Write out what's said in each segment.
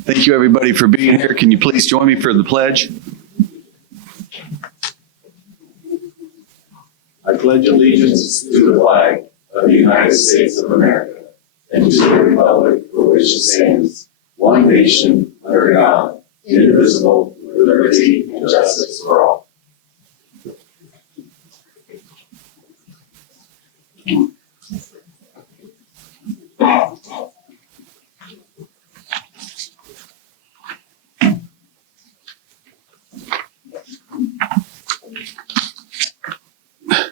Thank you, everybody, for being here. Can you please join me for the pledge? I pledge allegiance to the flag of the United States of America and to the republic for which it stands, one nation, under God, indivisible, with liberty and justice for all.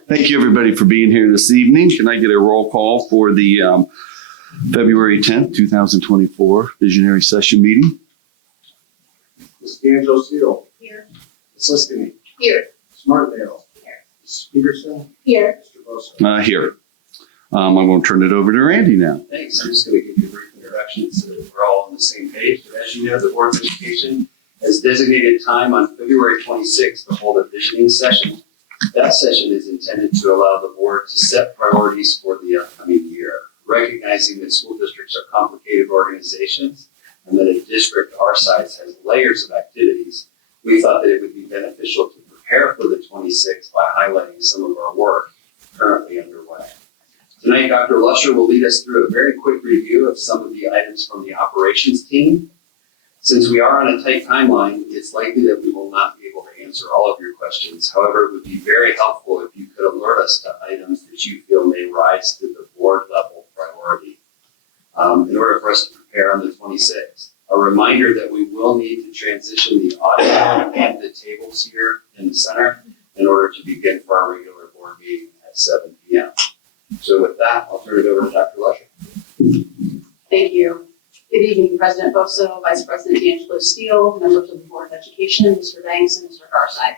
Thank you, everybody, for being here this evening. Can I get a roll call for the February 10th, 2024 Visionary Session meeting? Ms. D'Angelo Steele. Here. Ms. Liskini. Here. Ms. Martindale. Here. Ms. Peterson. Here. Mr. Bosa. Here. I'm going to turn it over to Randy now. Thanks. I'm just going to give you a brief introduction so that we're all on the same page. But as you know, the Board of Education has designated time on February 26th to hold a visioning session. That session is intended to allow the board to set priorities for the upcoming year, recognizing that school districts are complicated organizations and that a district our size has layers of activities. We thought that it would be beneficial to prepare for the 26th by highlighting some of our work currently underway. Tonight, Dr. Lusher will lead us through a very quick review of some of the items from the operations team. Since we are on a tight timeline, it's likely that we will not be able to answer all of your questions. However, it would be very helpful if you could alert us to items that you feel may rise to the board level priority in order for us to prepare on the 26th. A reminder that we will need to transition the audio and the tables here in the center in order to begin for our regular board meeting at 7 p.m. So with that, I'll turn it over to Dr. Lusher. Thank you. Good evening, President Boso, Vice President D'Angelo Steele, members of the Board of Education, Mr. Banks, and Mr. Garside.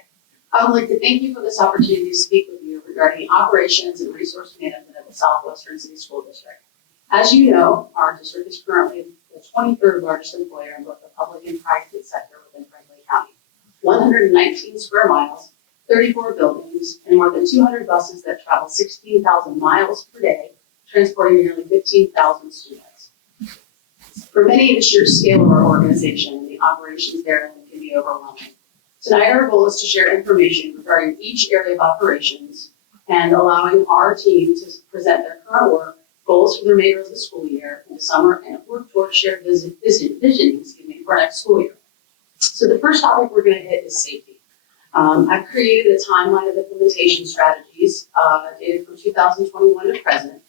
I would like to thank you for this opportunity to speak with you regarding operations and resource management of the Southwestern City School District. As you know, our district is currently the 23rd largest employer in both the public and private sector within Franklin County. 119 square miles, 34 buildings, and more than 200 buses that travel 16,000 miles per day, transporting nearly 15,000 students. For many, the sheer scale of our organization and the operations therein can be overwhelming. Tonight, our goal is to share information regarding each area of operations and allowing our team to present their current work, goals for the remainder of the school year in the summer, and work towards shared visioning for next school year. So the first topic we're going to hit is safety. I've created a timeline of implementation strategies dated from 2021 to present.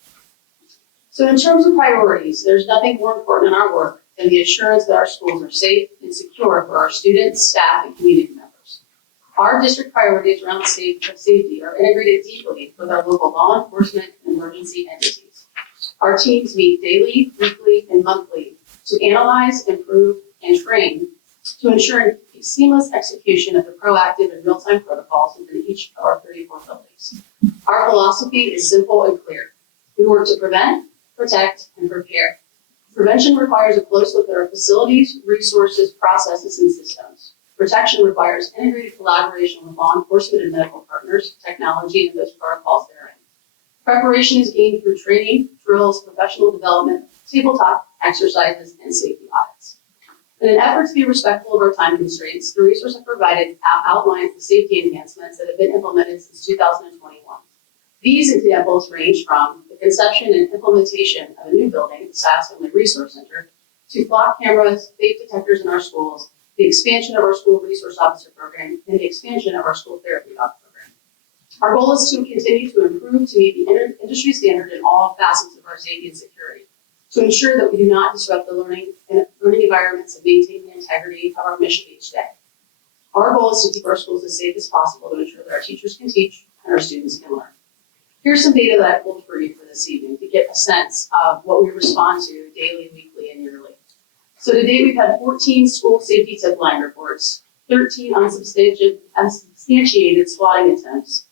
So in terms of priorities, there's nothing more important in our work than the assurance that our schools are safe and secure for our students, staff, and community members. Our district priorities around safety are integrated deeply with our local law enforcement and emergency entities. Our teams meet daily, weekly, and monthly to analyze, improve, and train to ensure seamless execution of the proactive and real-time protocols within each of our 34 buildings. Our philosophy is simple and clear. We work to prevent, protect, and prepare. Prevention requires a close look at our facilities, resources, processes, and systems. Protection requires integrated collaboration with law enforcement and medical partners, technology, and those protocols therein. Preparation is gained through training, drills, professional development, tabletop exercises, and safety audits. In an effort to be respectful of our time constraints, the resource I've provided outlines the safety enhancements that have been implemented since 2021. These examples range from the conception and implementation of a new building, the SAS Family Resource Center, to flock cameras, vape detectors in our schools, the expansion of our school resource officer program, and the expansion of our school therapy dog program. Our goal is to continue to improve to meet the industry standard in all facets of our safety and security, to ensure that we do not disrupt the learning environments and maintain the integrity of our mission each day. Our goal is to keep our schools as safe as possible to ensure that our teachers can teach and our students can learn. Here's some data that I pulled for you for this evening to get a sense of what we respond to daily, weekly, and yearly. So to date, we've had 14 school safety tip line reports, 13 unsubstantiated swatting attempts,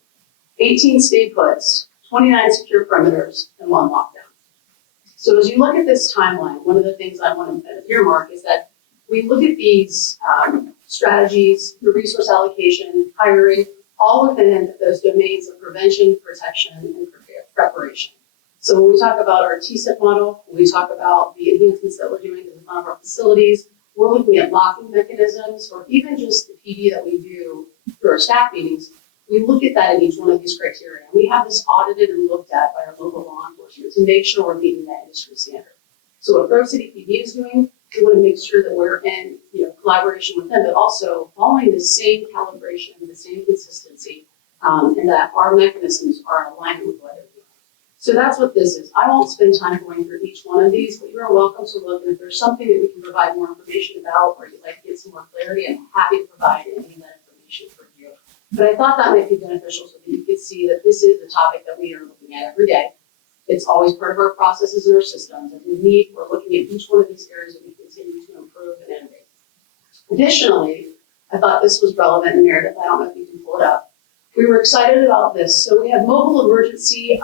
18 stay puts, 29 secure perimeters, and 1 lockdown. So as you look at this timeline, one of the things I want to earmark is that we look at these strategies, the resource allocation, hiring, all within those domains of prevention, protection, and preparation. So when we talk about our TSIP model, when we talk about the enhancements that we're doing to some of our facilities, we're looking at locking mechanisms, or even just the PD that we do through our staff meetings. We look at that in each one of these criteria. We have this audited and looked at by our local law enforcement to make sure we're meeting that industry standard. So what Grove City PD is doing, we want to make sure that we're in, collaboration with them, but also following the same calibration, the same consistency, and that our mechanisms are in alignment with what they're doing. So that's what this is. I won't spend time going through each one of these, but you're welcome to look, and if there's something that we can provide more information about, or you'd like to get some more clarity, I'm happy to provide any of that information for you. But I thought that might be beneficial so that you could see that this is the topic that we are looking at every day. It's always part of our processes and our systems. As we meet, we're looking at each one of these areas that we continue to improve and innovate. Additionally, I thought this was relevant, and Meredith, I don't know if you can pull it up. We were excited about this. So we have mobile emergency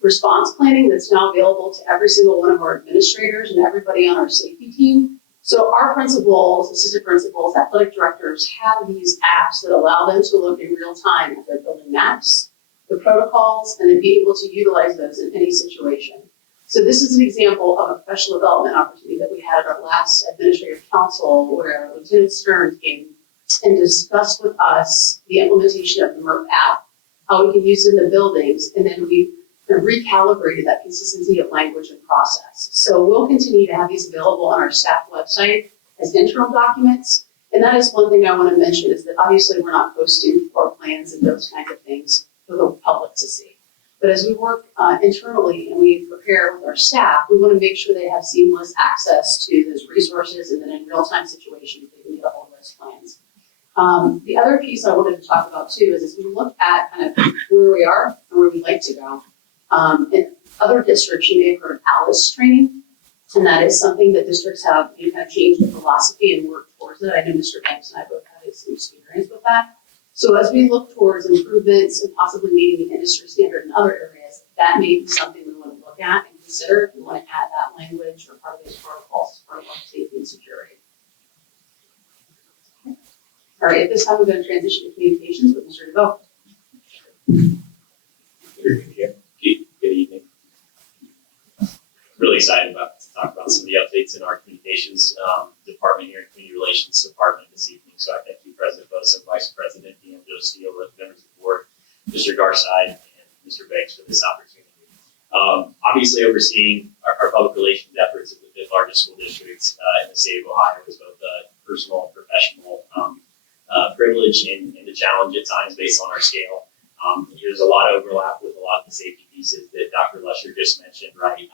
response planning that's now available to every single one of our administrators and everybody on our safety team. So our principals, assistant principals, athletic directors have these apps that allow them to look in real time at their building maps, the protocols, and then be able to utilize those in any situation. So this is an example of a professional development opportunity that we had at our last administrative council, where Lieutenant Stern came and discussed with us the implementation of the MERP app, how we can use it in the buildings, and then we recalibrated that consistency of language and process. So we'll continue to have these available on our staff website as internal documents. And that is one thing I want to mention, is that obviously we're not posting floor plans and those kinds of things for the public to see. But as we work internally and we prepare with our staff, we want to make sure they have seamless access to those resources, and then in real-time situations, they can get a hold of those plans. The other piece I wanted to talk about too is as we look at kind of where we are and where we'd like to go. In other districts, you may have heard of ALICE training, and that is something that districts have kind of changed the philosophy and worked towards it. I know Mr. Banks and I both had some experience with that. So as we look towards improvements and possibly meeting the industry standard in other areas, that may be something we want to look at and consider if we want to add that language or part of these protocols as part of our safety and security. All right, at this time, we're going to transition to communications with Mr. DeVoe. Good evening. Really excited to talk about some of the updates in our communications department here, community relations department this evening. So I thank you, President Bosa, Vice President D'Angelo Steele, members of the board, Mr. Garside, and Mr. Banks for this opportunity. Obviously, overseeing our public relations efforts at the fifth largest school district in the state of Ohio is both a personal and professional privilege and a challenge at times based on our scale. There's a lot of overlap with a lot of the safety pieces that Dr. Lusher just mentioned, right?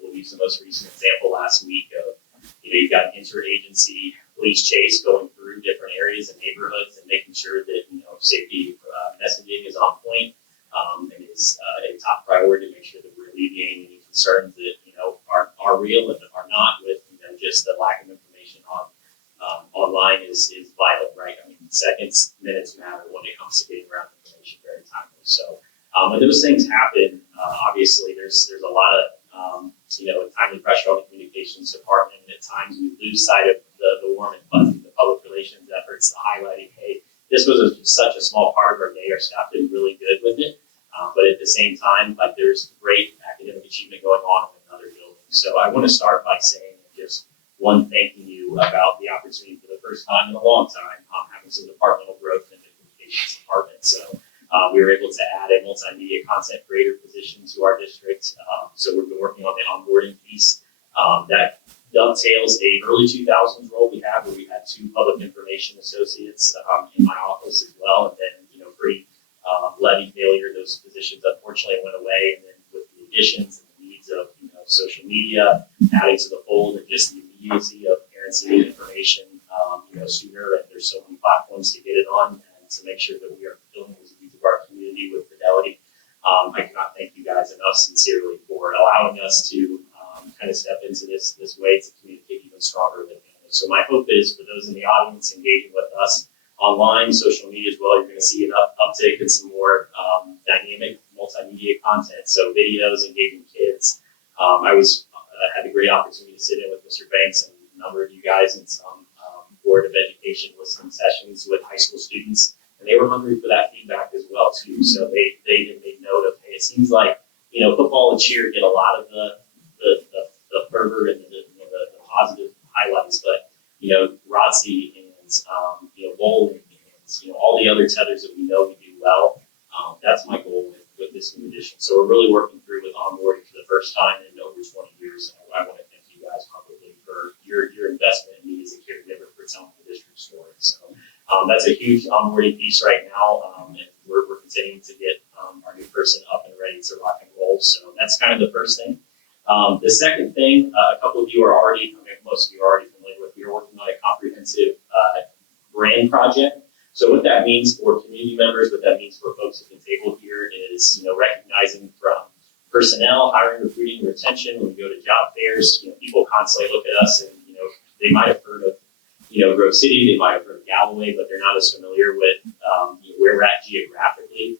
We'll use the most recent example last week of, you've got an interagency police chase going through different areas and neighborhoods and making sure that, safety messaging is on point, and is a top priority to make sure that we're alleviating any concerns that, are real and are not with, just the lack of information on online is vital, right? Seconds, minutes matter when it comes to getting around information very timely. So when those things happen, obviously there's a lot of timely pressure on the communications department, and at times we lose sight of the warm and fuzzy, the public relations efforts, the highlighting, hey, this was such a small part of our day, our staff did really good with it, but at the same time, there's great academic achievement going on in other buildings. So I want to start by saying just one, thanking you about the opportunity for the first time in a long time, having some departmental growth in the communications department. So we were able to add a multimedia content creator position to our district. So we've been working on the onboarding piece. That dovetails a early 2000s role we have, where we had 2 public information associates in my office as well. And then, pre levy failure, those positions unfortunately went away. And then with the additions and the needs of social media adding to the fold, and just the immediacy of parents needing information sooner, and there's so many platforms to get it on, and to make sure that we are fulfilling those needs of our community with fidelity. I cannot thank you guys enough sincerely for allowing us to kind of step into this way to communicate even stronger than families. So my hope is for those in the audience engaging with us online, social media as well, you're going to see an uptick in some more dynamic multimedia content. So videos, engaging kids. I had the great opportunity to sit in with Mr. Banks and a number of you guys in some Board of Education listening sessions with high school students, and they were hungry for that feedback as well too. So they made note of, hey, it seems like football and cheer get a lot of the fervor and the positive highlights, but ROTC and, bowling and, all the other tethers that we know we do well. That's my goal with this new edition. So we're really working through with onboarding for the first time in over 20 years. And I want to thank you guys publicly for your investment in me as a caregiver for telling the district story. So that's a huge onboarding piece right now. And we're continuing to get our new person up and ready to rock and roll. So that's kind of the first thing. The second thing, a couple of you are already, most of you are already familiar with, we are working on a comprehensive brand project. So what that means for community members, what that means for folks at the table here is, recognizing from personnel, hiring, recruiting, retention. When we go to job fairs, people constantly look at us and, they might have heard of, Grove City, they might have heard of Galloway, but they're not as familiar with where we're at geographically.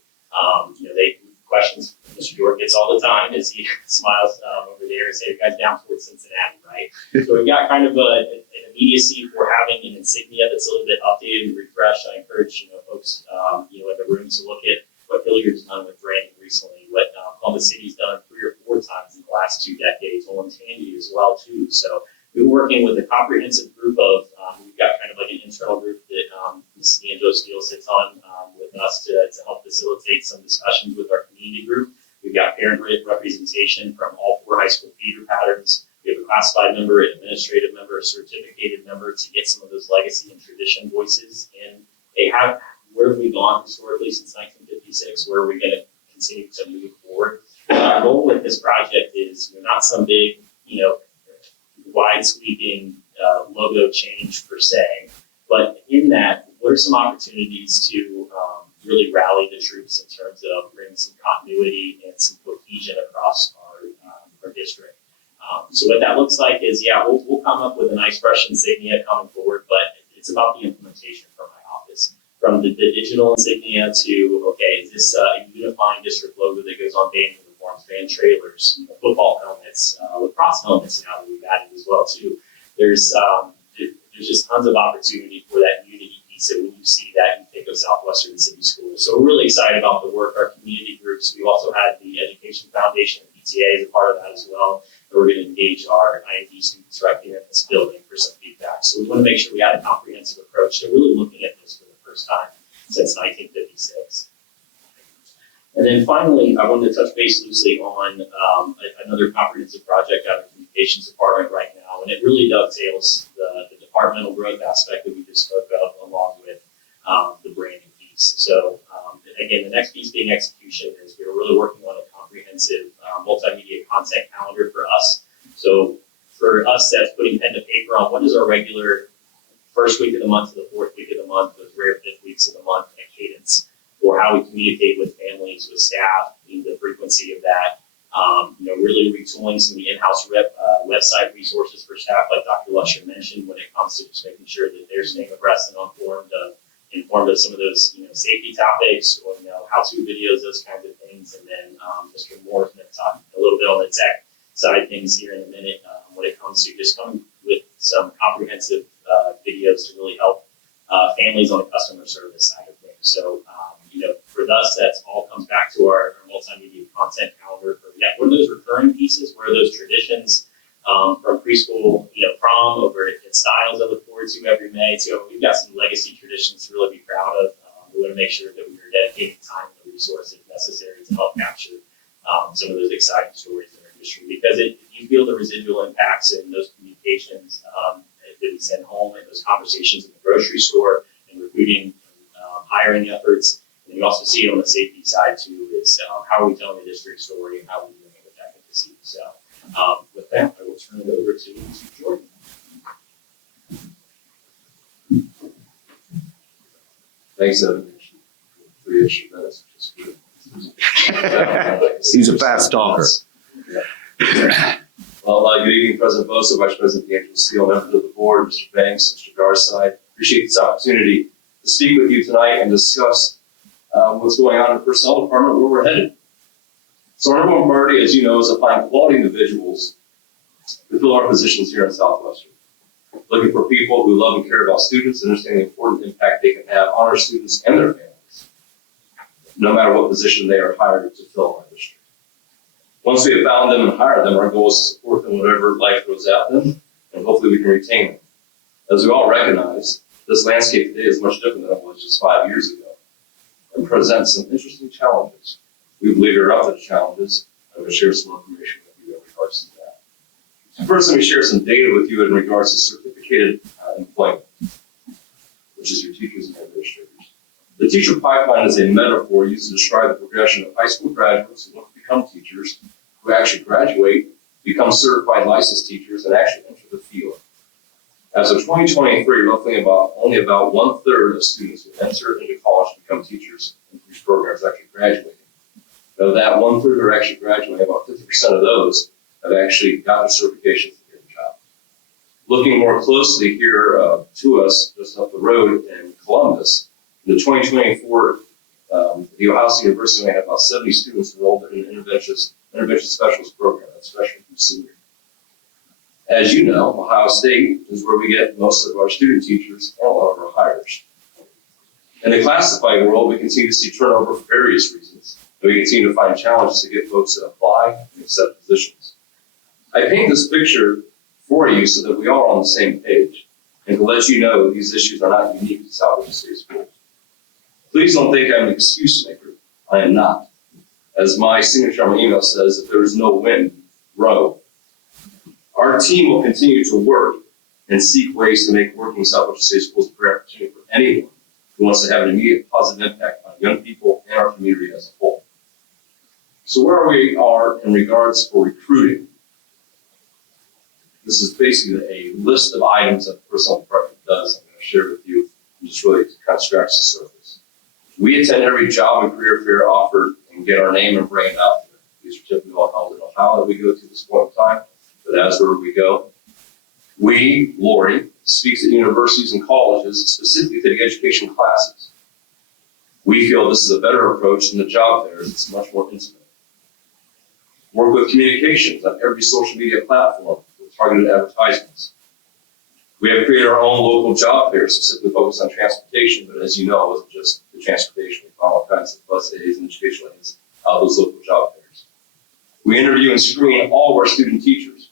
They questions Mr. York gets all the time as he smiles over there and say, you guys down towards Cincinnati, right? So we've got kind of an immediacy for having an insignia that's a little bit updated and refreshed. I encourage, folks, in the room to look at what Hilliard's done with branding recently, what Columbus City's done 3 or 4 times in the last 2 decades, Owen Tandy as well, too. So we're working with a comprehensive group of, we've got kind of like an internal group that Mrs. D'Angelo Steele sits on with us to help facilitate some discussions with our community group. We've got parent representation from all 4 high school feeder patterns. We have a classified member, an administrative member, a certificated member to get some of those legacy and tradition voices in. Where have we gone historically since 1956? Where are we going to continue to move forward? Our goal with this project is not some big, wide sweeping logo change per se, but in that, what are some opportunities to really rally the troops in terms of bringing some continuity and some cohesion across our district? So what that looks like is, we'll come up with a nice fresh insignia coming forward, but it's about the implementation from my office. From the digital insignia to, okay, is this a unifying district logo that goes on band uniforms, band trailers, football helmets, lacrosse helmets now that we've added as well too. There's just tons of opportunity for that unity piece that when you see that, you think of Southwestern City Schools. So we're really excited about the work, our community groups. We've also had the Education Foundation, PTA, as a part of that as well. And we're going to engage our IND students right here in this building for some feedback. So we want to make sure we had a comprehensive approach to really looking at this for the first time since 1956. And then finally, I wanted to touch base loosely on another comprehensive project out of the communications department right now, and it really dovetails the departmental growth aspect that we just spoke of along with the branding piece. So again, the next piece being execution is we're really working on a comprehensive multimedia content calendar for us. So for us, that's putting pen to paper on what is our regular first week of the month to the 4th week of the month, those rare 5th weeks of the month, and cadence, or how we communicate with families, with staff, the frequency of that. Really retooling some of the in-house website resources for staff, like Dr. Lusher mentioned, when it comes to just making sure that they're staying abreast and informed of some of those, safety topics or, how-to videos, those kinds of things. And then Mr. Moore is going to talk a little bit on the tech side of things here in a minute when it comes to just coming with some comprehensive videos to really help families on the customer service side of things. So, for us, that's all comes back to our multimedia content calendar. What are those recurring pieces? What are those traditions from preschool, prom over at Styles I look forward to every May. So we've got some legacy traditions to really be proud of. We want to make sure that we are dedicating time and resources necessary to help capture some of those exciting stories in our industry. Because if you feel the residual impacts in those communications that we send home and those conversations in the grocery store and recruiting, hiring efforts, and you also see it on the safety side too, is how are we telling the district story and how are we doing it with advocacy. So with that, I will turn it over to Mr. Jordan. Thanks, Evan. 3-ish minutes, which is good. He's a fast talker. Well, good evening, President Bosa, Vice President D'Angelo Steele, members of the board, Mr. Banks, Mr. Garside. Appreciate this opportunity to speak with you tonight and discuss what's going on in the personnel department, where we're headed. So our number one priority, as you know, is to find quality individuals to fill our positions here in Southwestern. Looking for people who love and care about students and understand the important impact they can have on our students and their families, no matter what position they are hired to fill in our district. Once we have found them and hired them, our goal is to support them whatever life throws at them, and hopefully we can retain them. As we all recognize, this landscape today is much different than it was just 5 years ago and presents some interesting challenges. We believe you're up to the challenges, and we'll share some information with you in regards to that. So first, let me share some data with you in regards to certificated employment, which is your teachers and administrators. The teacher pipeline is a metaphor used to describe the progression of high school graduates who want to become teachers, who actually graduate, become certified licensed teachers, and actually enter the field. As of 2023, only about 1/3 of students who enter into college to become teachers in these programs actually graduated. Of that 1/3 are actually graduating, about 50% of those have actually got their certifications to get a job. Looking more closely here to us, just up the road in Columbus, in the 2024, the Ohio State University only had about 70 students enrolled in an intervention specialist program, that's special from senior. As you know, Ohio State is where we get most of our student teachers and a lot of our hires. In the classified world, we continue to see turnover for various reasons, and we continue to find challenges to get folks to apply and accept positions. I paint this picture for you so that we are on the same page, and to let you know these issues are not unique to Southwest State Schools. Please don't think I'm an excuse maker. I am not. As my signature on my email says, if there is no wind, row. Our team will continue to work and seek ways to make working in Southwest State Schools a great opportunity for anyone who wants to have an immediate positive impact on young people and our community as a whole. So where we are in regards for recruiting, this is basically a list of items that the personnel department does. I'm going to share with you and just really kind of scratch the surface. We attend every job and career fair offered and get our name and brand out there. These are typically all held in Ohio that we go to this point in time, but that's where we go. We, Lori, speaks at universities and colleges, specifically to the education classes. We feel this is a better approach than the job fairs. It's much more intimate. Work with communications on every social media platform with targeted advertisements. We have created our own local job fair, specifically focused on transportation, but as you know, it wasn't just the transportation. We found all kinds of bus aids and educational aids out of those local job fairs. We interview and screen all of our student teachers.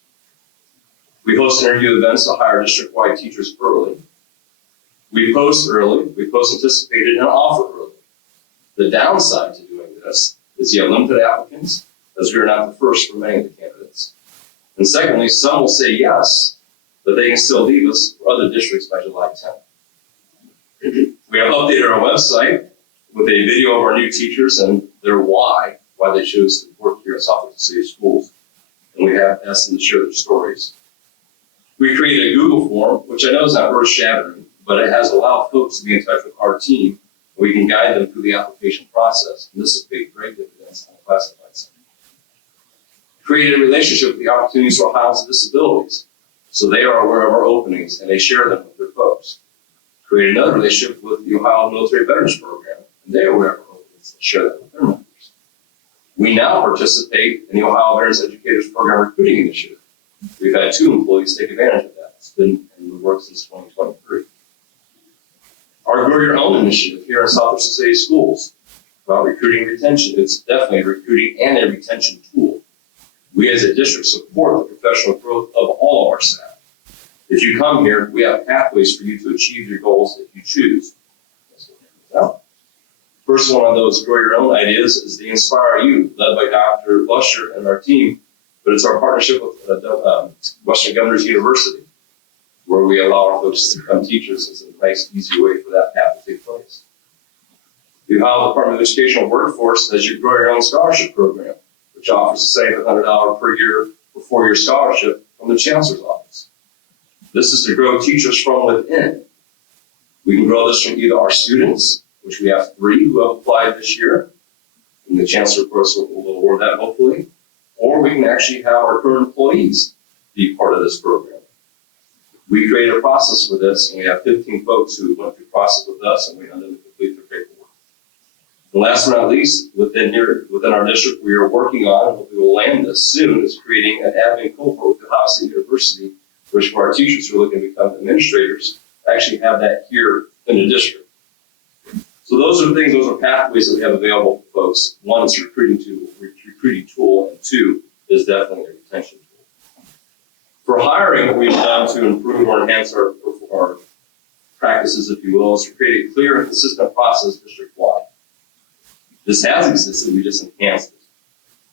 We host interview events to hire district-wide teachers early. We post early, we post anticipated, and offer early. The downside to doing this is you have limited applicants, as we are not the first for many of the candidates. And secondly, some will say yes, but they can still leave us for other districts by July 10th. We have updated our website with a video of our new teachers and their why they chose to work here at Southwest State Schools. And we have asked them to share their stories. We created a Google form, which I know is not earth-shattering, but it has allowed folks to be in touch with our team. We can guide them through the application process. And this has paid great dividends on the classified side. Created a relationship with the Opportunities for Ohioans with Disabilities. So they are aware of our openings and they share them with their folks. Create another relationship with the Ohio Military Veterans Program, and they are aware of our openings and share that with their members. We now participate in the Ohio Veterans Educators Program Recruiting Initiative. We've had 2 employees take advantage of that. It's been in the works since 2023. Our Grow Your Own initiative here in Southwest State Schools about recruiting and retention. It's definitely a recruiting and a retention tool. We as a district support the professional growth of all of our staff. If you come here, we have pathways for you to achieve your goals if you choose. First one of those Grow Your Own ideas is the Inspire You, led by Dr. Lusher and our team, but it's our partnership with Western Governors University, where we allow our folks to become teachers. It's a nice, easy way for that path to take place. The Ohio Department of Educational Workforce has your Grow Your Own Scholarship Program, which offers a $700 per year for 4-year scholarship from the Chancellor's Office. This is to grow teachers from within. We can grow this from either our students, which we have 3 who have applied this year, and the Chancellor, of course, will award that hopefully, or we can actually have our current employees be part of this program. We created a process for this, and we have 15 folks who went through the process with us, and we want them to complete their paperwork. And last but not least, within our district, we are working on, and we will land this soon, is creating an admin cohort with Ohio State University, which for our teachers who are looking to become administrators, actually have that here in the district. So those are pathways that we have available for folks. 1 is a recruiting tool, and 2 is definitely a retention tool. For hiring, what we've done to improve or enhance our our practices, if you will, is to create a clear and consistent process district-wide. This has existed, we just enhanced it.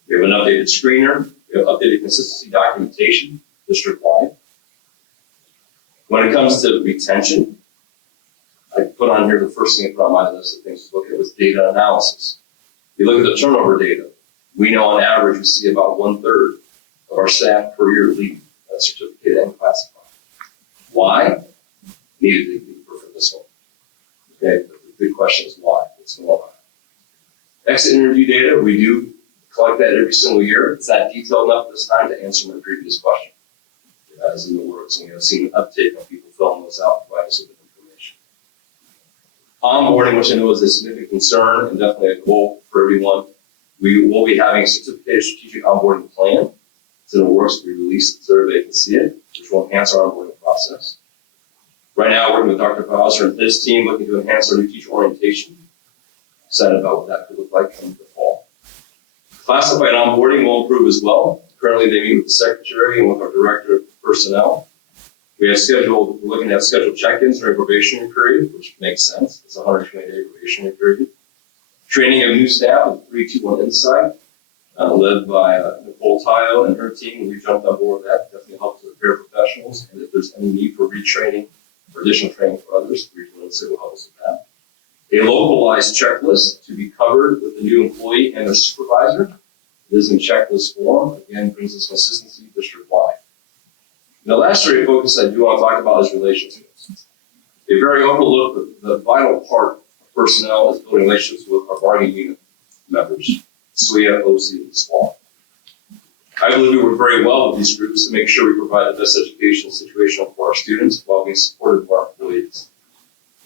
We have an updated screener, we have updated consistency documentation district-wide. When it comes to retention, I put on here the first thing I put on my list of things to look at was data analysis. You look at the turnover data, we know on average we see about 1/3 of our staff per year leave that certificate and classified. Why? Needed to be for this one. Okay, but the big question is why? What's going on? Exit interview data, we do collect that every single year. It's not detailed enough this time to answer my previous question. That is in the works, and we have seen an uptake on people filling those out, providing us with information. Onboarding, which I know is a significant concern and definitely a goal for everyone. We will be having a certificated strategic onboarding plan. It's in the works to be released so everybody can see it, which will enhance our onboarding process. Right now, working with Dr. Bowser and his team, looking to enhance our new teacher orientation. Excited about what that could look like in the fall. Classified onboarding will improve as well. Currently, they meet with the secretary and with our director of personnel. We're looking at scheduled check-ins during probationary period, which makes sense. It's a 120-day probationary period. Training of new staff with 321 Insight, led by Nicole Tayo and her team. We jumped on board with that. Definitely helps with paraprofessionals. And if there's any need for retraining or additional training for others, 321 Insight will help us with that. A localized checklist to be covered with the new employee and their supervisor. It is in checklist form. Again, brings us consistency district-wide. The last area of focus I do want to talk about is relationships. A very overlooked, the vital part of personnel is building relationships with our bargaining unit members, SWEA, OC, and SWAW. I believe we work very well with these groups to make sure we provide the best educational situation for our students while being supportive of our employees.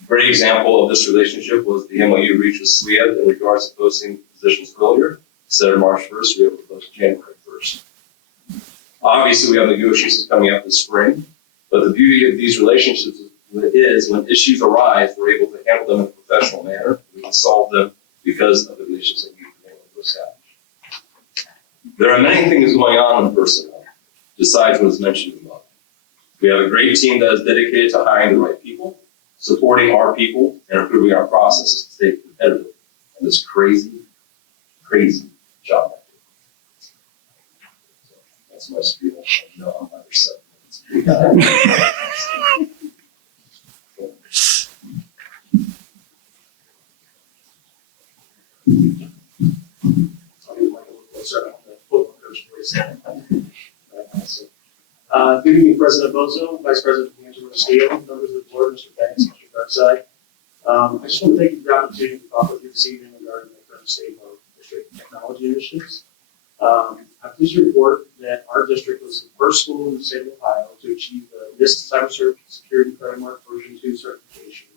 A great example of this relationship was the MOU reached with SWEA in regards to posting positions earlier. Instead of March 1st, we have to post January 1st. Obviously, we have negotiations coming up this spring, but the beauty of these relationships is when issues arise, we're able to handle them in a professional manner. We can solve them because of the relationships that we've been able to establish. There are many things going on in personnel, besides what is mentioned above. We have a great team that is dedicated to hiring the right people, supporting our people, and improving our processes to stay competitive in this crazy job market. So that's my spiel. I know I'm under 7 minutes. Good evening, President Bozo, Vice President D'Angelo Steele, members of the board, Mr. Banks, Mr. Gartside. I just want to thank you for the opportunity to talk with you this evening regarding the current state of district technology initiatives. I'm pleased to report that our district was the first school in the state of Ohio to achieve the NIST Cybersecurity Credit Mark version 2 certification.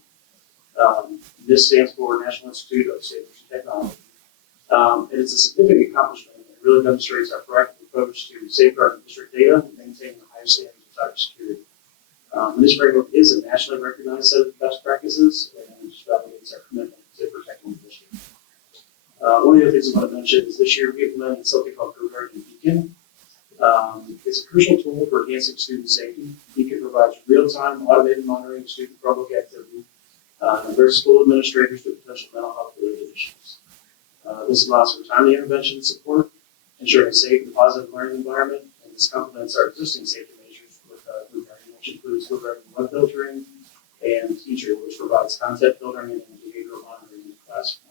NIST stands for National Institute of Safety Technology. And it's a significant accomplishment. It really demonstrates our proactive approach to safeguarding district data and maintaining the highest standards of cybersecurity. This framework is a nationally recognized set of best practices and just validates our commitment to protecting the district. One of the other things I want to mention is this year we implemented something called GoGuardian Beacon. It's a crucial tool for enhancing student safety. Beacon provides real-time automated monitoring of student Chromebook activity and alerts school administrators to potential mental health related issues. This allows for timely intervention and support, ensuring a safe and positive learning environment, and this complements our existing safety measures with GoGuardian, which includes GoGuardian web filtering and Teacher, which provides content filtering and behavioral monitoring in the classroom.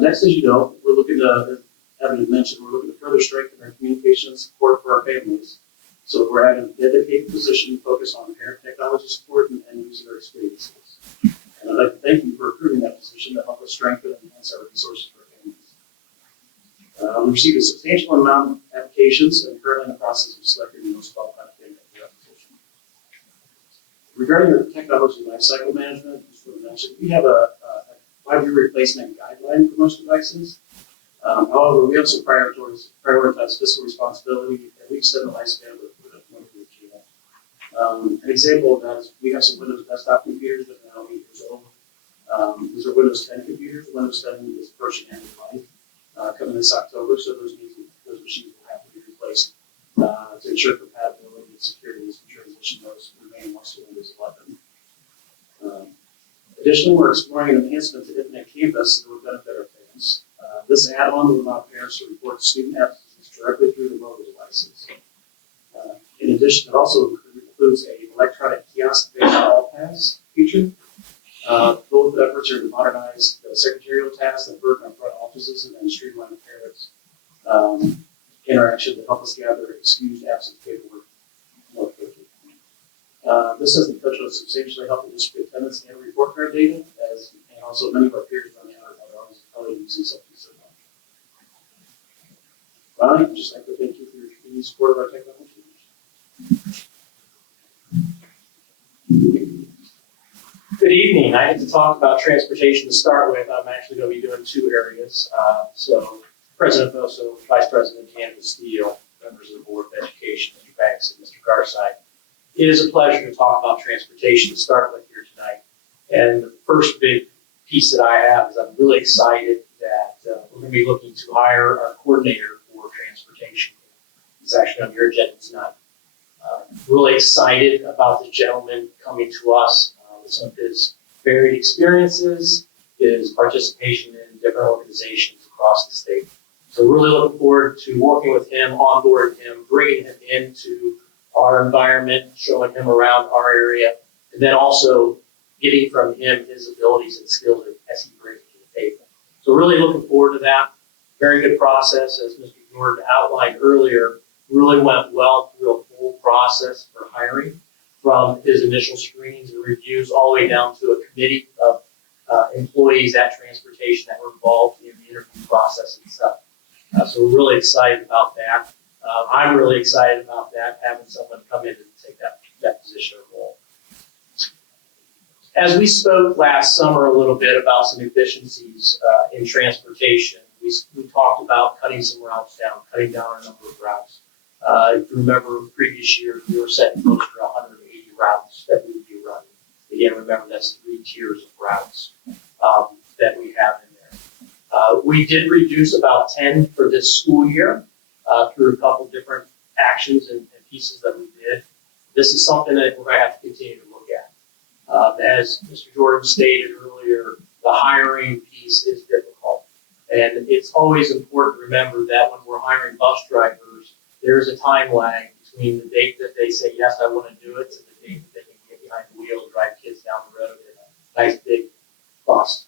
Next, as you know, we're looking to, as Evan had mentioned, we're looking to further strengthen our communication and support for our families. So we're having a dedicated position to focus on parent technology support and user experiences. And I'd like to thank you for approving that position to help us strengthen and enhance our resources for families. We received a substantial amount of applications and currently in the process of selecting the most qualified candidate for that position. Regarding our technology lifecycle management, just want to mention, we have a 5-year replacement guideline for most devices. However, we also prioritize fiscal responsibility and we extend the lifespan of the 20-year channel. An example of that is we have some Windows desktop computers that are now 8 years old. These are Windows 10 computers. Windows 10 is approaching end of life coming this October, so those machines will have to be replaced to ensure compatibility and security as we transition those Additionally, we're exploring an enhancement to Infinite Campus that will benefit our parents. This add-on will allow parents to report student absences directly through the mobile devices. In addition, it also includes an electronic kiosk-based hall pass feature. Both efforts are to modernize the secretarial tasks that burden our front offices and then streamline the parents' interaction to help us gather excused absence paperwork more quickly. This has the potential to substantially help the district attendance and report card data, and also many of our peers run out of our own probably using something similar. Finally, I'd just like to thank you for your continued support of our technology. Good evening. I get to talk about transportation to start with. I'm actually going to be doing two areas. So President Boso, Vice President D'Angelo Steele, members of the Board of Education, Mr. Banks and Mr. Garside. It is a pleasure to talk about transportation to start with here tonight. And the first big piece that I have is I'm really excited that we're going to be looking to hire our coordinator for transportation. It's actually on your agenda tonight. Really excited about the gentleman coming to us with some of his varied experiences, his participation in different organizations across the state. So really looking forward to working with him, onboarding him, bringing him into our environment, showing him around our area, and then also getting from him his abilities and skills as he brings to the table. So really looking forward to that. Very good process, as Mr. Jordan outlined earlier, really went well through a full process for hiring, from his initial screenings and reviews all the way down to a committee of employees at transportation that were involved in the interview process itself. So we're really excited about that. I'm really excited about that, having someone come in and take that position or role. As we spoke last summer a little bit about some efficiencies in transportation, we talked about cutting some routes down, cutting down our number of routes. If you remember the previous year, we were setting close to 180 routes that we would be running. Again, remember that's 3 tiers of routes that we have in there. We did reduce about 10 for this school year through a couple different actions and pieces that we did. This is something that we're going to have to continue to look at. As Mr. Jordan stated earlier, the hiring piece is difficult. And it's always important to remember that when we're hiring bus drivers, there's a time lag between the date that they say, yes, I want to do it, to the date that they can get behind the wheel and drive kids down the road in a nice big bus.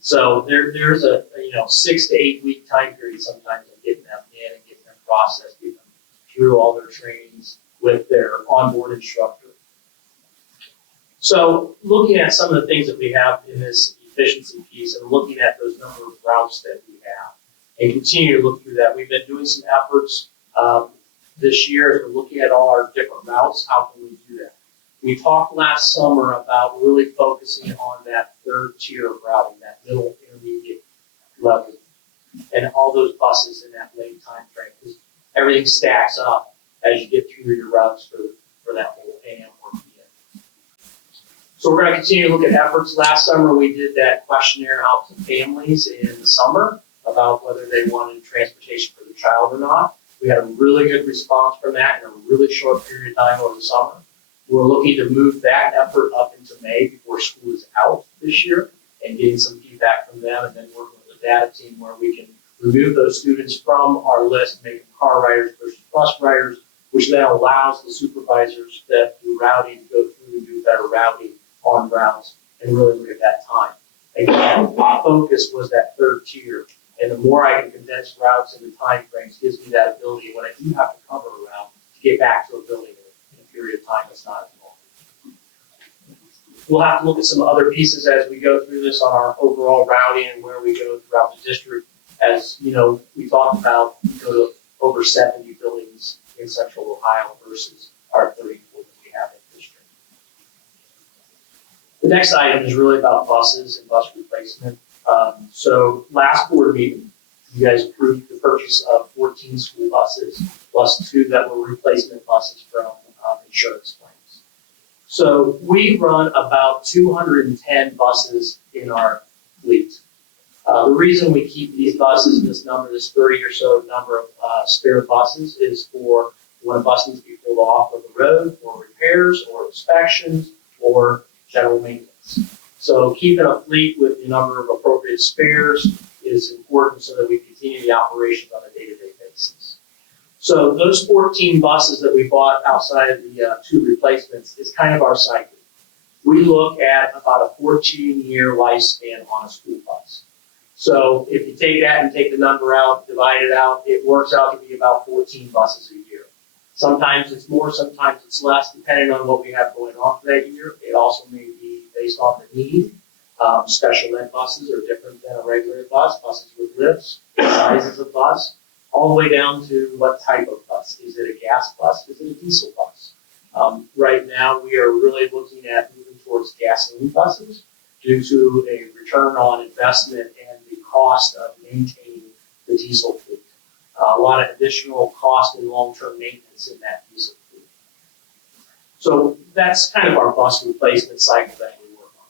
So there's a 6 to 8 week time period sometimes of getting them in and getting them processed, getting them through all their trainings with their onboard instructor. So looking at some of the things that we have in this efficiency piece and looking at those number of routes that we have and continue to look through that, we've been doing some efforts this year as we're looking at all our different routes. How can we do that? We talked last summer about really focusing on that third tier of routing, that middle intermediate level, and all those buses in that late time frame, because everything stacks up as you get through your routes for that whole AM or PM. So we're going to continue to look at efforts. Last summer, we did that questionnaire out to families in the summer about whether they wanted transportation for their child or not. We had a really good response from that in a really short period of time over the summer. We're looking to move that effort up into May before school is out this year and getting some feedback from them, and then working with the data team where we can remove those students from our list, make them car riders versus bus riders, which then allows the supervisors that do routing to go through and do better routing on routes and really look at that time. Again, the focus was that third tier. And the more I can condense routes into time frames gives me that ability when I do have to cover a route to get back to a building in a period of time that's not as long. We'll have to look at some other pieces as we go through this on our overall routing and where we go throughout the district. As you know, we talked about we go to over 70 buildings in Central Ohio versus our 34 that we have in the district. The next item is really about buses and bus replacement. So last board meeting, you guys approved the purchase of 14 school buses, plus 2 that were replacement buses from insurance claims. So we run about 210 buses in our fleet. The reason we keep these buses, this 30 or so number of spare buses, is for when a bus needs to be pulled off of the road for repairs or inspections or general maintenance. So keeping a fleet with the number of appropriate spares is important so that we continue the operations on a day-to-day basis. So those 14 buses that we bought outside of the 2 replacements is kind of our cycle. We look at about a 14-year lifespan on a school bus. So if you take that and take the number out, divide it out, it works out to be about 14 buses a year. Sometimes it's more, sometimes it's less, depending on what we have going on for that year. It also may be based on the need. Special ed buses are different than a regular bus, buses with lifts, sizes of bus, all the way down to what type of bus. Is it a gas bus? Is it a diesel bus? Right now, we are really looking at moving towards gasoline buses due to a return on investment and the cost of maintaining the diesel fleet. A lot of additional cost and long-term maintenance in that diesel fleet. So that's kind of our bus replacement cycle that we work on.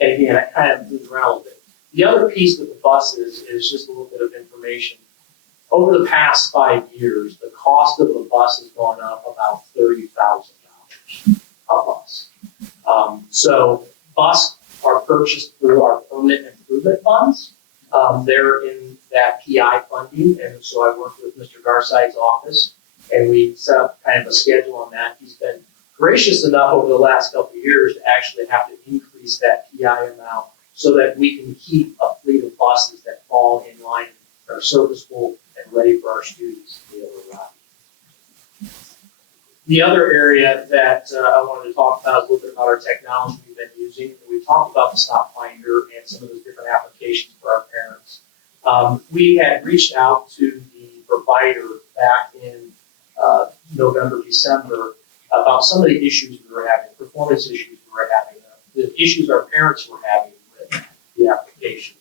And again, it kind of moves around a bit. The other piece with the buses is just a little bit of information. Over the past 5 years, the cost of a bus has gone up about $30,000 a bus. So buses are purchased through our permanent improvement funds. They're in that PI funding, and so I worked with Mr. Garside's office, and we set up kind of a schedule on that. He's been gracious enough over the last couple of years to actually have to increase that PI amount so that we can keep a fleet of buses that fall in line, are serviceable, and ready for our students to be able to ride. The other area that I wanted to talk about is a little bit about our technology we've been using. We talked about the Stop Finder and some of those different applications for our parents. We had reached out to the provider back in November, December about some of the issues we were having, performance issues we were having, the issues our parents were having with the application.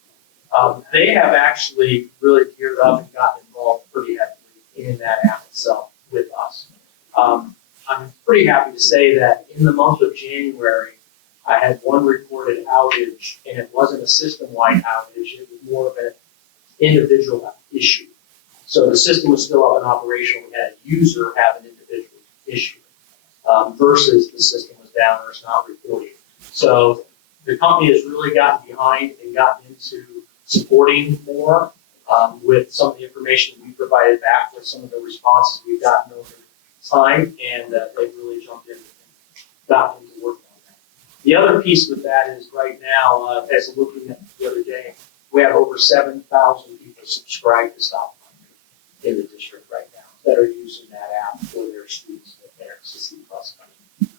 They have actually really geared up and gotten involved pretty heavily in that app itself with us. I'm pretty happy to say that in the month of January, I had one reported outage, and it wasn't a system-wide outage, it was more of an individual issue. So the system was still up and operational, we had a user have an individual issue, versus the system was down or it's not reporting. So the company has really gotten behind and gotten into supporting more with some of the information we provided back with some of the responses we've gotten over time, and they've really jumped in and gotten into working on that. The other piece with that is right now, as looking at the other day, we have over 7,000 people subscribed to Stop Finder in the district right now that are using that app for their students and their parents to see bus coming.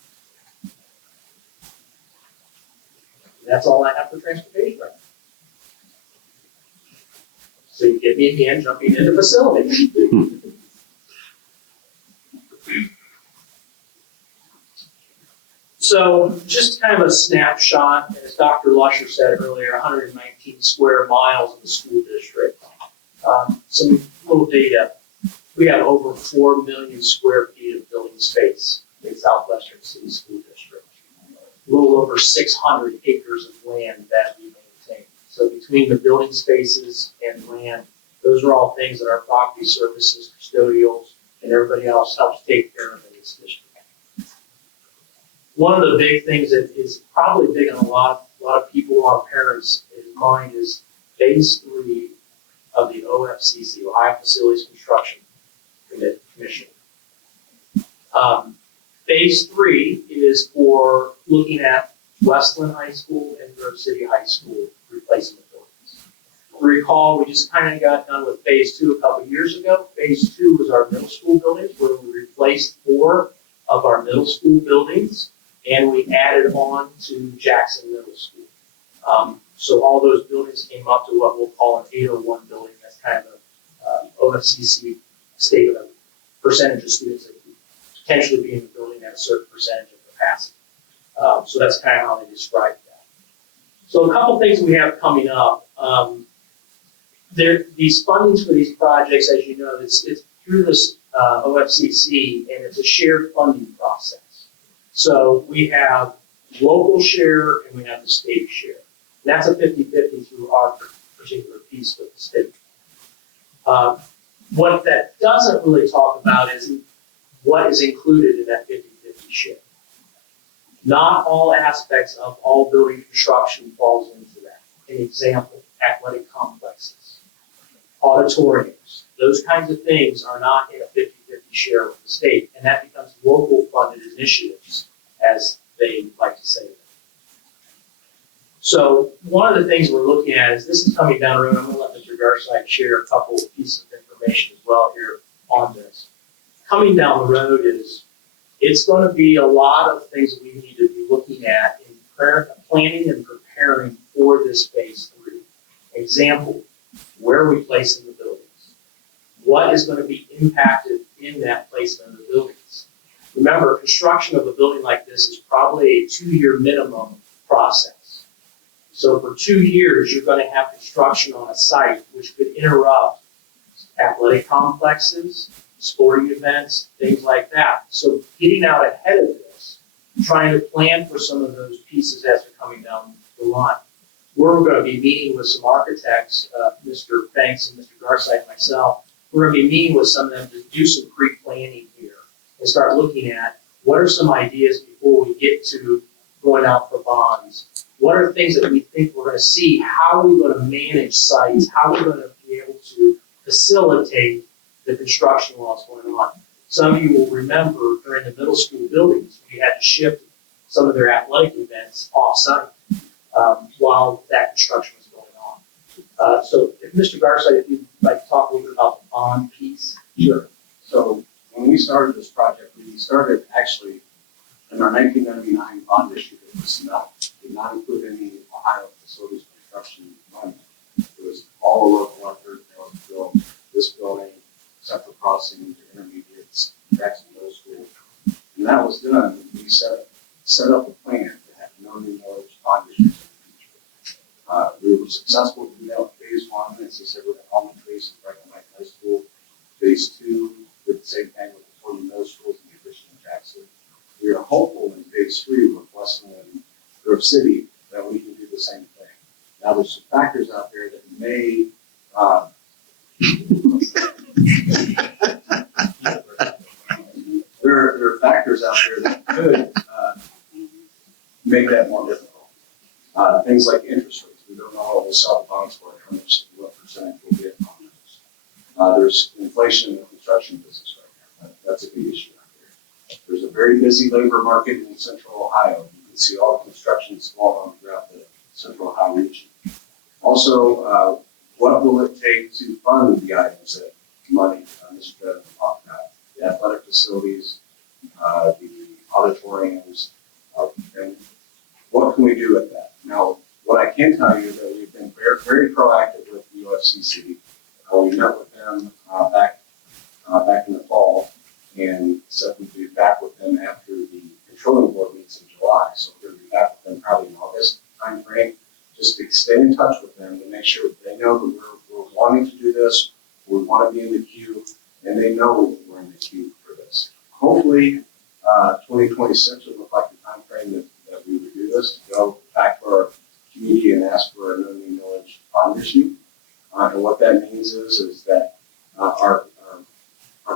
That's all I have for transportation right now. So you get me again jumping into facilities. So just kind of a snapshot, as Dr. Lusher said earlier, 119 square miles of the school district. Some little data. We have over 4 million square feet of building space in Southwestern City School District. A little over 600 acres of land that we maintain. So between the building spaces and land, those are all things that our property services, custodials, and everybody else helps take care of in this district. One of the big things that is probably big on a lot of people, a lot of parents' mind is phase 3 of the OFCC, Ohio Facilities Construction Commission. Phase 3 is for looking at Westland High School and Grove City High School replacement buildings. Recall, we just kind of got done with phase 2 a couple years ago. Phase 2 was our middle school buildings, where we replaced 4 of our middle school buildings, and we added on to Jackson Middle School. So all those buildings came up to what we'll call an 801 building. That's kind of a OFCC statement of percentage of students that could potentially be in the building at a certain percentage of capacity. So that's kind of how they describe that. So a couple things we have coming up. These fundings for these projects, as you know, it's through this OFCC, and it's a shared funding process. So we have local share and we have the state share. And that's a 50-50 through our particular piece with the state. What that doesn't really talk about is what is included in that 50-50 share. Not all aspects of all building construction falls into that. An example, athletic complexes, auditoriums, those kinds of things are not in a 50-50 share with the state, and that becomes local funded initiatives, as they like to say. So one of the things we're looking at is, this is coming down the road, I'm gonna let Mr. Garside share a couple of pieces of information as well here on this. Coming down the road is, it's gonna be a lot of things that we need to be looking at in planning and preparing for this phase 3. Example, where are we placing the buildings? What is gonna be impacted in that placement of the buildings? Remember, construction of a building like this is probably a 2-year minimum process. So for 2 years, you're gonna have construction on a site which could interrupt athletic complexes, sporting events, things like that. So getting out ahead of this, trying to plan for some of those pieces as they're coming down the line. We're gonna be meeting with some architects, Mr. Banks and Mr. Garside and myself. We're gonna be meeting with some of them to do some pre-planning here and start looking at what are some ideas before we get to going out for bonds. What are things that we think we're gonna see? How are we gonna manage sites? How are we gonna be able to facilitate the construction while it's going on? Some of you will remember during the middle school buildings, we had to shift some of their athletic events off-site while that construction was going on. So if Mr. Garside, if you'd like to talk a little bit about the bond piece. Sure. So when we started this project, we started actually in our 1999 bond issue. It was did not include any Ohio facilities construction money. It was all the local effort that was built. This building, Central Crossing, intermediates, Jackson Middle School, and that was done. We set up a plan to have no new knowledge bond issues in the future. We were successful to do that with phase 1. As I said, with the almond trees in Franklin Lake High School. Phase 2, did the same thing with the 40 middle schools in the addition of Jackson. We are hopeful in phase 3 with Westland and Grove City that we can do the same thing. Now, there's some factors out there that may there are factors out there that could make that more difficult. Things like interest rates. We don't know what we'll sell the bonds for, how much, what percentage we'll get on those. There's inflation in the construction business right now. That's a big issue out there. There's a very busy labor market in Central Ohio. You can see all the construction going on throughout the Central Ohio region. Also, what will it take to fund the items that money Mr. President talked about? The athletic facilities, the auditoriums, and what can we do with that? Now, what I can tell you is that we've been very, very proactive with the UFCC. We met with them back in the fall and said we'd be back with them after the controlling board meets in July. So we're going to be back with them probably in August timeframe, just to stay in touch with them to make sure that they know that we're wanting to do this, we want to be in the queue, and they know we're in the queue for this. Hopefully, 2026 will look like the timeframe that we would do this, to go back to our community and ask for a no new millage bond issue. And what that means is that our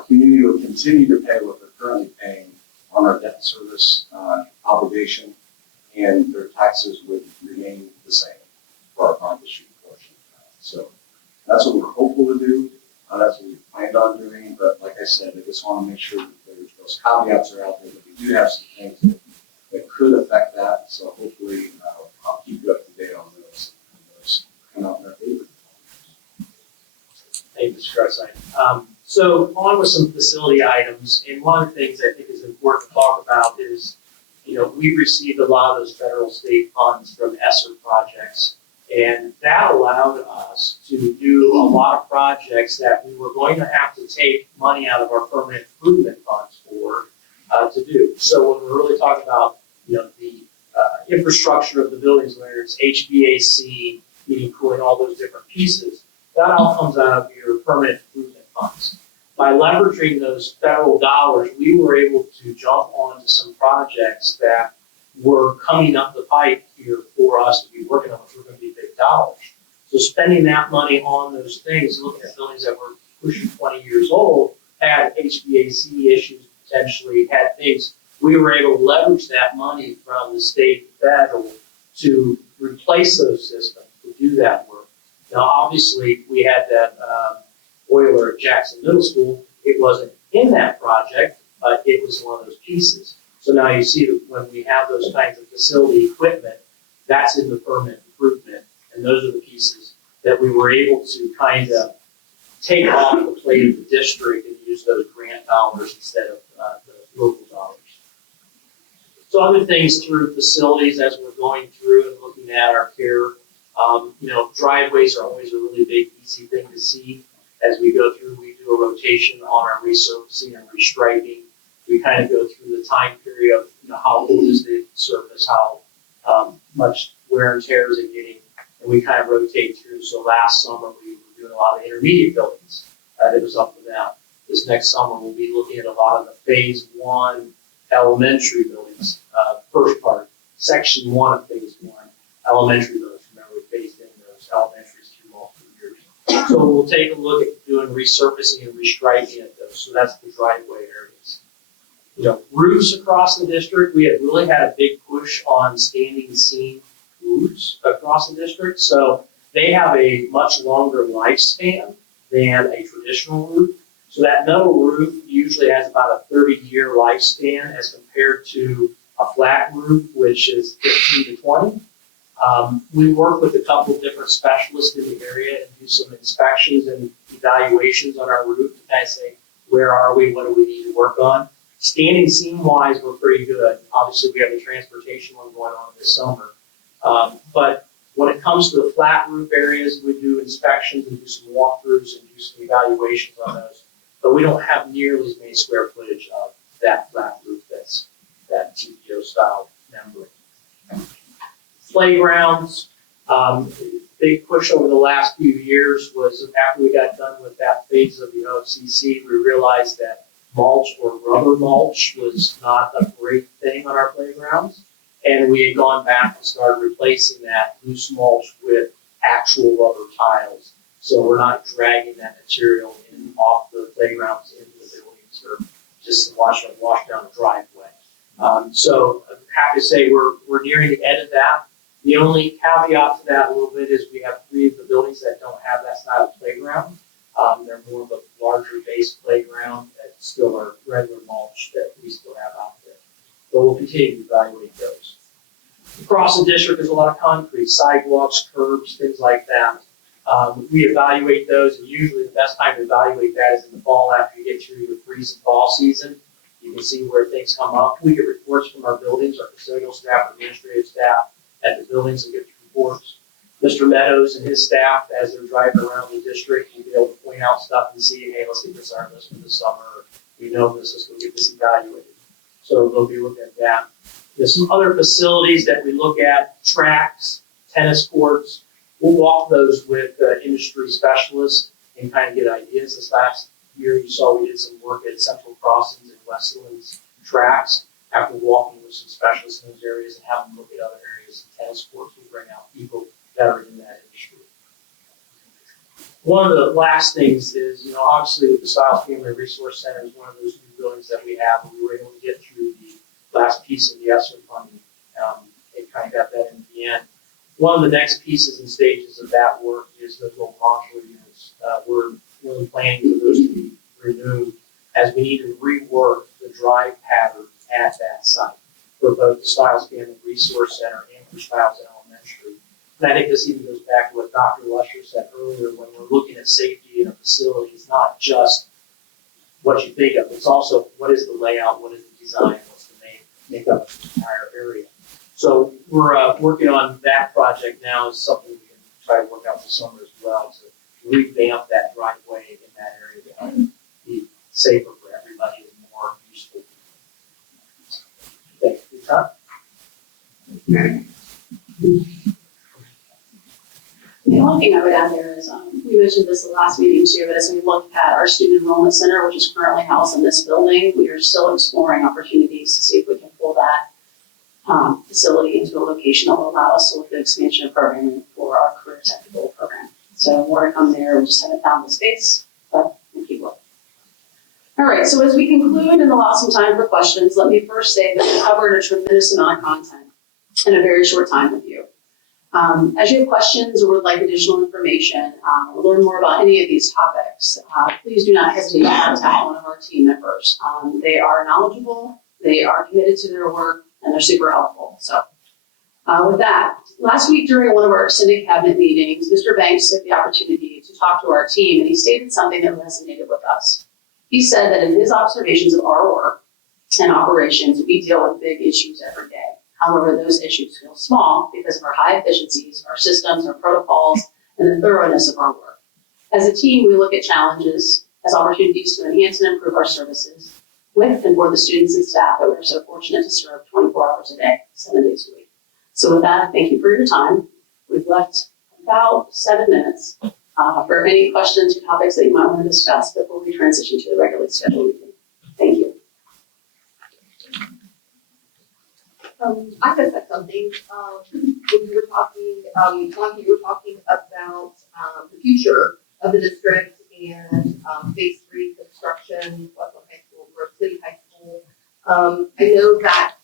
community will continue to pay what they're currently paying on our debt service obligation, and their taxes would remain the same for our bond issue portion. So that's what we're hopeful to do. That's what we planned on doing. But like I said, I just want to make sure that those caveats are out there, that we do have some things that could affect that. So hopefully I'll keep you up to date on those. And those come out in our favor. Thank you, Mr. Garside. So on with some facility items, and one of the things I think is important to talk about is, we've received a lot of those federal state funds from ESSER projects, and that allowed us to do a lot of projects that we were going to have to take money out of our permanent improvement funds for to do. So when we're really talking about, the infrastructure of the buildings, whether it's HVAC, heating, cooling, all those different pieces, that all comes out of your permanent improvement funds. By leveraging those federal dollars, we were able to jump onto some projects that were coming up the pipe here for us to be working on, which were going to be big dollars. So spending that money on those things, looking at buildings that were pushing 20 years old, had HVAC issues potentially, had things we were able to leverage that money from the state and federal to replace those systems, to do that work. Now, obviously, we had that boiler at Jackson Middle School. It wasn't in that project, but it was one of those pieces. So now you see that when we have those kinds of facility equipment, that's in the permanent improvement. And those are the pieces that we were able to kind of take off the plate of the district and use those grant dollars instead of the local dollars. So other things through facilities as we're going through and looking at our care, driveways are always a really big, easy thing to see. As we go through, we do a rotation on our resurfacing and restriping. We kind of go through the time period of how old is the surface, how much wear and tear is it getting, and we kind of rotate through. So last summer we were doing a lot of intermediate buildings. It was up and down. This next summer we'll be looking at a lot of the phase 1 elementary buildings, first part, section 1 of phase 1, elementary buildings. Remember, we phased in those elementaries through multiple years. So we'll take a look at doing resurfacing and restriping at those. So that's the driveway areas. Roofs across the district, we had really had a big push on standing seam roofs across the district. So they have a much longer lifespan than a traditional roof. So that metal roof usually has about a 30-year lifespan as compared to a flat roof, which is 15 to 20. We work with a couple of different specialists in the area and do some inspections and evaluations on our roof to kind of say, where are we, what do we need to work on? Standing seam wise, we're pretty good. Obviously, we have the transportation one going on this summer. But when it comes to the flat roof areas, we do inspections and do some walkthroughs and do some evaluations on those. But we don't have nearly as many square footage of that flat roof that's that TPO style membrane. Playgrounds, big push over the last few years was after we got done with that phase of the OFCC, we realized that mulch or rubber mulch was not a great thing on our playgrounds. And we had gone back and started replacing that loose mulch with actual rubber tiles. So we're not dragging that material in off the playgrounds into the buildings or just wash down the driveway. So I'm happy to say we're nearing the end of that. The only caveat to that a little bit is we have 3 of the buildings that don't have that style of playground. They're more of a larger base playground that still are regular mulch that we still have out there. But we'll continue to evaluate those. Across the district, there's a lot of concrete, sidewalks, curbs, things like that. We evaluate those, and usually the best time to evaluate that is in the fall after you get through the freeze and fall season. You can see where things come up. We get reports from our buildings, our custodial staff, administrative staff at the buildings and get reports. Mr. Meadows and his staff, as they're driving around the district, will be able to point out stuff and see, hey, let's get this on our list for this summer. We know this, let's go get this evaluated. So they'll be looking at that. There's some other facilities that we look at, tracks, tennis courts. We'll walk those with industry specialists and kind of get ideas. This last year you saw we did some work at Central Crossings and Westlands tracks after walking with some specialists in those areas and have them look at other areas. Tennis courts will bring out people that are in that industry. One of the last things is, obviously the Stiles Family Resource Center is one of those new buildings that we have, and we were able to get through the last piece of the ESSER funding. It kind of got that in the end. One of the next pieces and stages of that work is the little modular units. We're really planning for those to be removed as we need to rework the drive pattern at that site for both the Stiles Family Resource Center and for Stiles Elementary. And I think this even goes back to what Dr. Lusher said earlier when we're looking at safety in a facility. It's not just what you think of. It's also what is the layout, what is the design, what's the makeup of the entire area. So we're working on that project now. It's something we can try to work out this summer as well to revamp that driveway in that area to be safer for everybody and more useful. Thank you for your time. The only thing I would add there is, we mentioned this the last meeting too, but as we look at our student enrollment center, which is currently housed in this building, we are still exploring opportunities to see if we can pull that facility into a location that will allow us to look at expansion of programming for our career technical program. So more to come there. We just haven't found the space, but we'll keep looking. All right, so as we conclude and allow some time for questions, let me first say that we covered a tremendous amount of content in a very short time with you. As you have questions or would like additional information, or learn more about any of these topics, please do not hesitate to contact one of our team members. They are knowledgeable, they are committed to their work, and they're super helpful. So with that, last week during one of our extended cabinet meetings, Mr. Banks took the opportunity to talk to our team, and he stated something that resonated with us. He said that in his observations of our work and operations, we deal with big issues every day. However, those issues feel small because of our high efficiencies, our systems, our protocols, and the thoroughness of our work. As a team, we look at challenges as opportunities to enhance and improve our services with and for the students and staff that we're so fortunate to serve 24 hours a day, 7 days a week. So with that, thank you for your time. We've left about 7 minutes for any questions or topics that you might want to discuss before we transition to the regularly scheduled meeting. Thank you. I could say something. When you were talking, Monica, you were talking about the future of the district and phase 3 construction, Westland High School, Grove City High School. I know that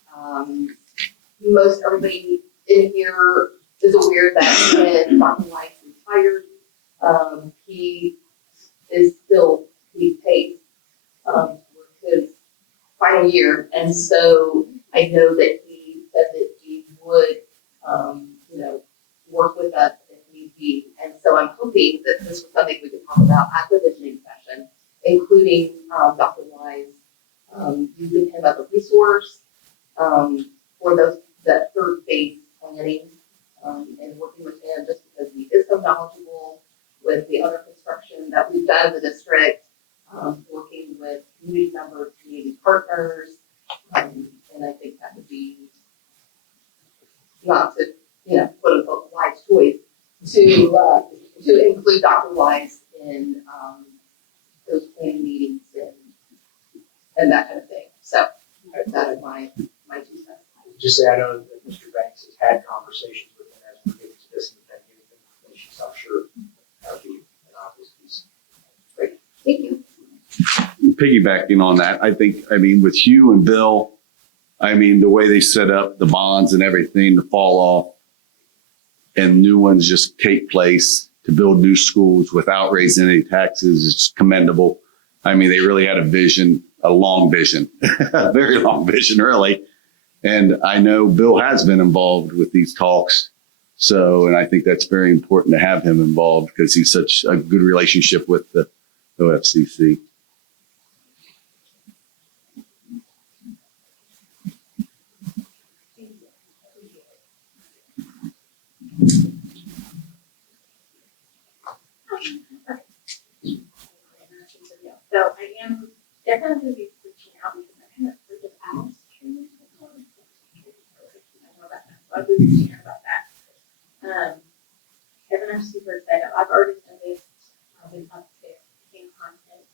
most everybody in here is aware that when Dr. Weiss retired, he is still being paid for his final year, and so I know that he said that he would, work with us if need be. And so I'm hoping that this was something we could talk about at the visioning session, including Dr. Wise, using him as a resource for that third phase planning and working with him just because he is so knowledgeable with the other construction that we've done in the district, working with community members, community partners, and I think that would be not to, quote unquote, wise choice to include Dr. Wise in those planning meetings and that kind of thing. So that is my 2 cents. Just say I know that Mr. Banks has had conversations with him as we're getting to this and then getting information, so I'm sure that would be an obvious piece. Great, thank you. Piggybacking on that, with Hugh and Bill, the way they set up the bonds and everything to fall off and new ones just take place to build new schools without raising any taxes is commendable. They really had a vision, a long vision, a very long vision, really. And I know Bill has been involved with these talks. So, and I think that's very important to have him involved because he's such a good relationship with the OFCC. So I am definitely going to be reaching out because I kind of heard of Alice training. I know about that, so I'll be reaching out about that. Kevin, I'm super excited. I've already noticed been upstairs in content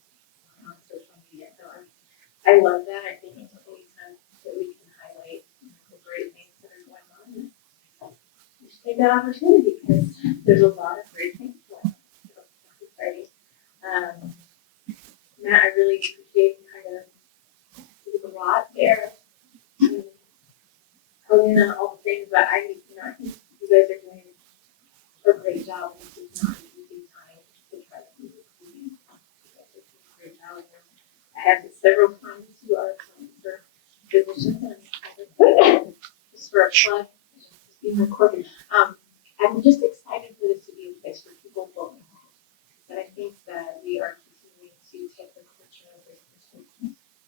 on social media. So I love that. I think it's always time that we can highlight the great things that are going on. We should take that opportunity because there's a lot of great things going on. So that's exciting. Matt, I really appreciate kind of doing a lot there. Coming in on all the things, but I think you guys are doing a great job. This is not an easy time to try to do this. You guys are doing a great job. I have several friends who are applying for positions, and just for a plug, just being recorded. I'm just excited for this to be a place for people going home. But I think that we are continuing to take the culture of this district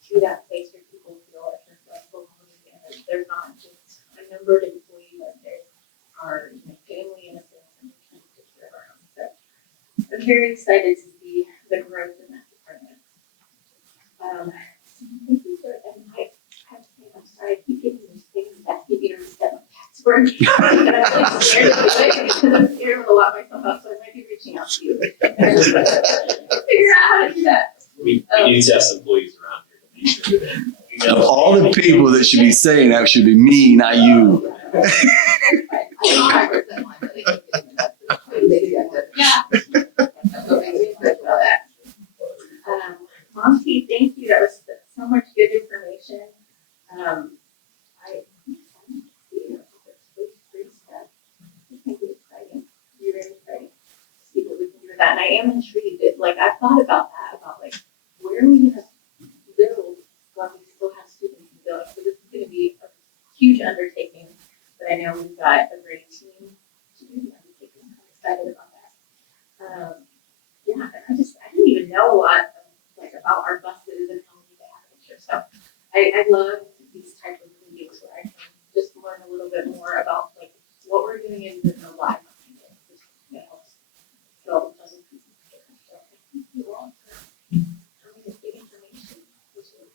to that place where people feel like they're belonging and that they're not just a numbered employee, but they are family and a family and trying to take care of our own. So I'm very excited to see the growth in that department. Thank you for that. I'm sorry, I keep getting these things that keep getting set my password. And I'm really scared to do it because I'm scared to lock myself up, so I might be reaching out to you. Figure out how to do that. We need to have some employees around here to make sure that we know. Of all the people that should be saying that should be me, not you. Yeah. Monty, thank you. am intrigued. Like, I've thought about that, about like, where are we gonna build when we still have students in the building? So this is gonna be a huge undertaking, but I know we've got a great team to do the undertaking. I'm excited about that. Yeah, and I didn't even know a lot like about our buses and how many they have this year. So I love these type of meetings where I can just learn a little bit more about like what we're doing in the live. It helps fill all the puzzle pieces together. So thank you all for having this big information. It's really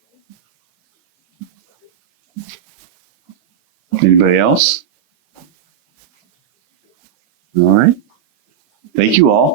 great. Anybody else? All right. Thank you all.